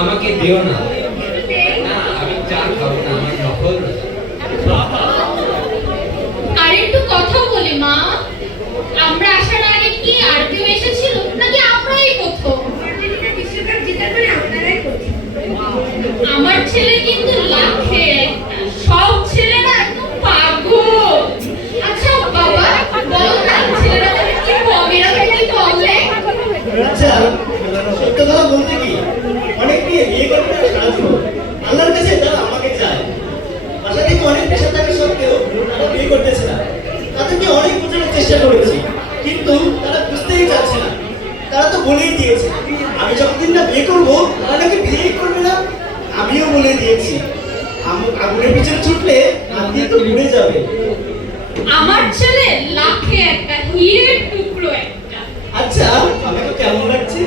আমাকে দিও না। না, আমি চা খাবো না, আমার নকল। আর একটু কথা বলি মা, আমরা আসার আগে কি আর কেউ এসেছিল নাকি আমরাই প্রথম? বিশ্বকাপ জেতার পরে আপনারাই প্রথম। আমার ছেলে কিন্তু লাখে একটা, সব ছেলেরা একদম পাগল। আচ্ছা বাবা, বল না ছেলেরা তোকে কি বগেরা কি বলে? আচ্ছা, সত্য কথা বলতে কি অনেক মেয়ে বিয়ে করবে না সারা জীবন। আল্লাহর কাছে তারা আমাকে চায়। বাসা থেকে অনেক পেশা থাকা সত্ত্বেও তারা বিয়ে করতেছে না। তাদেরকে অনেক বোঝানোর চেষ্টা করেছি, কিন্তু তারা বুঝতেই চাচ্ছে না। তারা তো বলেই দিয়েছে আমি যতদিন না বিয়ে করবো তারা নাকি বিয়েই করবে না। আমিও বলে দিয়েছি আগুনের পিছনে ছুটলে আগুন তো পুড়ে যাবে। আমার ছেলে লাখে একটা, হিরের টুকরো একটা। আচ্ছা, আমাকে কেমন লাগছে?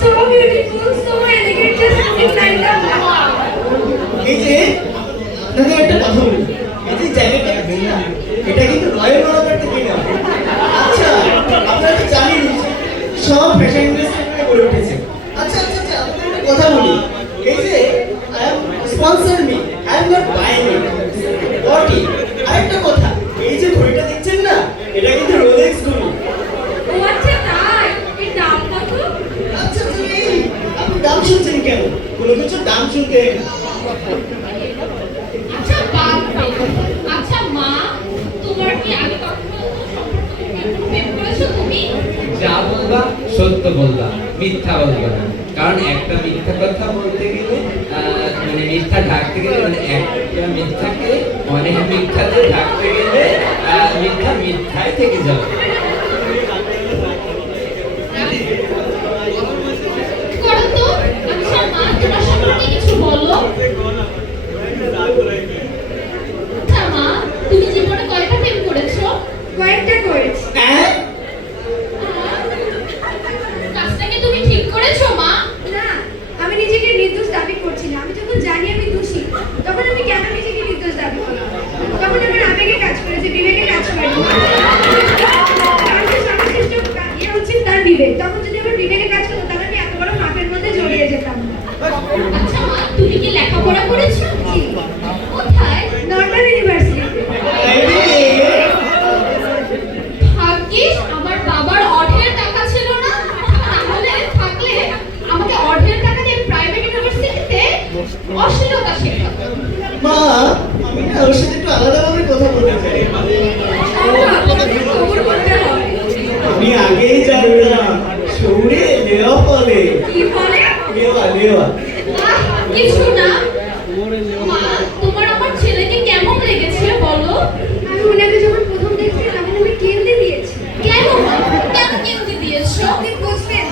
So beautiful, so elegant, just looking like a wow. এই যে আপনাদের একটা কথা বলি, এই যে জ্যাকেটটা দেখছেন না, এটা কিন্তু রয়্যাল মার্কেট থেকে নেওয়া। আচ্ছা, আপনারা তো জানেন সব ফ্যাশন ইন্ডাস্ট্রি গড়ে উঠেছে। আচ্ছা আচ্ছা আচ্ছা, আপনাদের একটা কথা বলি, এই যে I am sponsor me, I am not buying it. What it? আরেকটা কথা, এই যে ঘড়িটা দেখছেন না, এটা কিন্তু রোলেক্স ঘড়ি। ও আচ্ছা তাই, এর দাম কত? আচ্ছা আচ্ছা, এই আপনি দাম শুনছেন কেন? কোনো কিছুর দাম শুনতে আচ্ছা বাবা, আচ্ছা মা, তোমার কি আগে কখনো প্রেম করেছো তুমি? যা বলবা সত্য বলবা, মিথ্যা বলবা না। কারণ একটা মিথ্যা কথা বলতে গেলে মানে মিথ্যা ঢাকতে গেলে, মানে একটা মিথ্যাকে অনেক মিথ্যাতে ঢাকতে গেলে মিথ্যা মিথ্যাই থেকে যাবে। করো তো। আচ্ছা মা, তোমার সম্পর্কে কিছু বলো। আচ্ছা মা, তুমি জীবনে কয়টা প্রেম করেছো? কয়েকটা করেছি। হ্যাঁ? কাজটাকে তুমি ঠিক করেছো মা? না, আমি নিজেকে নির্দোষ দাবি করছি না। আমি যখন জানি আমি দোষী, তখন আমি কেন নিজেকে নির্দোষ দাবি করলাম? তখন আমার আবেগে কাজ করেছে, বিবেকে কাজ করেনি। কারণ যে সর্বশ্রেষ্ঠ ইয়ে হচ্ছে তার বিবেক। তখন যদি আমার বিবেকে কাজ করতো, তাহলে আমি এত বড় মাপের মধ্যে জড়িয়ে যেতাম না। আচ্ছা মা, তুমি কি লেখাপড়া করেছো? জি, কোথায়? নর্মাল ইউনিভার্সিটিতে। ভাগ্যিস আমার বাবার অঢের টাকা ছিল না, তাহলে থাকলে আমাকে অঢের টাকা দিয়ে প্রাইভেট ইউনিভার্সিটিতে অশ্লীলতা শেখাতো। মা, আমি না ওর সাথে একটু আলাদাভাবে কথা বলতে চাই। আপনাদের খবর করতে হবে। আমি আগেই জানলাম শৌরে লেওয়া ফলে। কি বলে? লেওয়া লেওয়া। আহ, কিছু না। মা, তোমার আমার ছেলেকে কেমন লেগেছে বলো? আমি ওনাকে যখন প্রথম দেখছি তখন আমি কেঁদে দিয়েছি। কেন মা, কেন কিনতে দিয়েছো? আপনি বুঝবেন,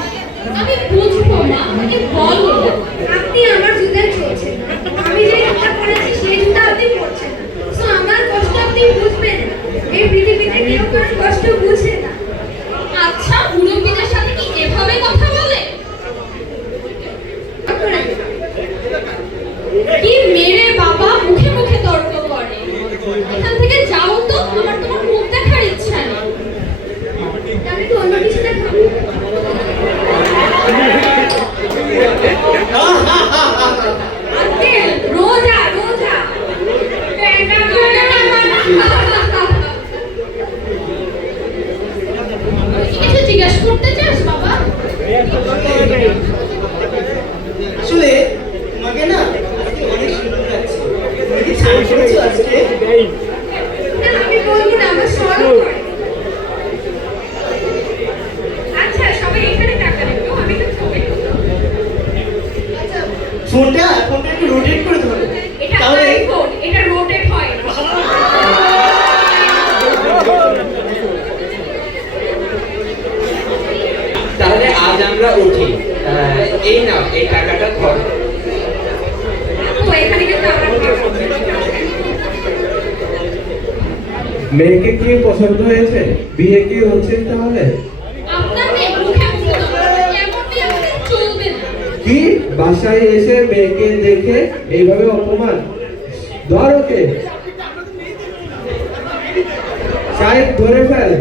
আমি বুঝবো মা, আমাকে বলো। আপনি আমার জুতায় চলছেন না। আমি যে জুতা পরেছি সেই জুতা আপনি পরছেন না। সো আমার কষ্ট আপনি বুঝবেন না। এই পৃথিবীতে কেউ কার কষ্ট বুঝে না। আচ্ছা, মুরব্বীদের সাথে কি এভাবে কথা বলে? কি মেরে বাবা মুখে মুখে তর্ক করে? এখান থেকে যাও তো, আমার তোমার মুখ দেখার ইচ্ছা নেই। আমি তো অন্য কিছু দেখাবো। আঙ্কেল, রোজা রোজা কিছু জিজ্ঞাসা করতে চাস বাবা? আসলে তোমাকে না আজকে অনেক সুন্দর লাগছে। তুমি কি স্নান করেছো আজকে? না, আমি বলবো না, আমার শরম করে। আচ্ছা, সবাই এখানে তাকান একটু, আমি তো ছবি তুলবো। আচ্ছা, ফোনটা একটু রোটেট করে ধরো। এটা তাহলে আইফোন, এটা রোটেট হয় না। তাহলে আজ আমরা উঠি। এই নাও, এই টাকাটা ধরো। তো এখানে কিন্তু আমার মেয়েকে কি পছন্দ হয়েছে? বিয়ে কি হচ্ছে তাহলে? আপনার মেয়ে মুখে মুখে তর্ক করে, কেমন মেয়ে আমাদের চলবে না। কি বাসায় এসে মেয়েকে দেখে এইভাবে অপমান? ধর ওকে, সাহেব ধরে ফেল।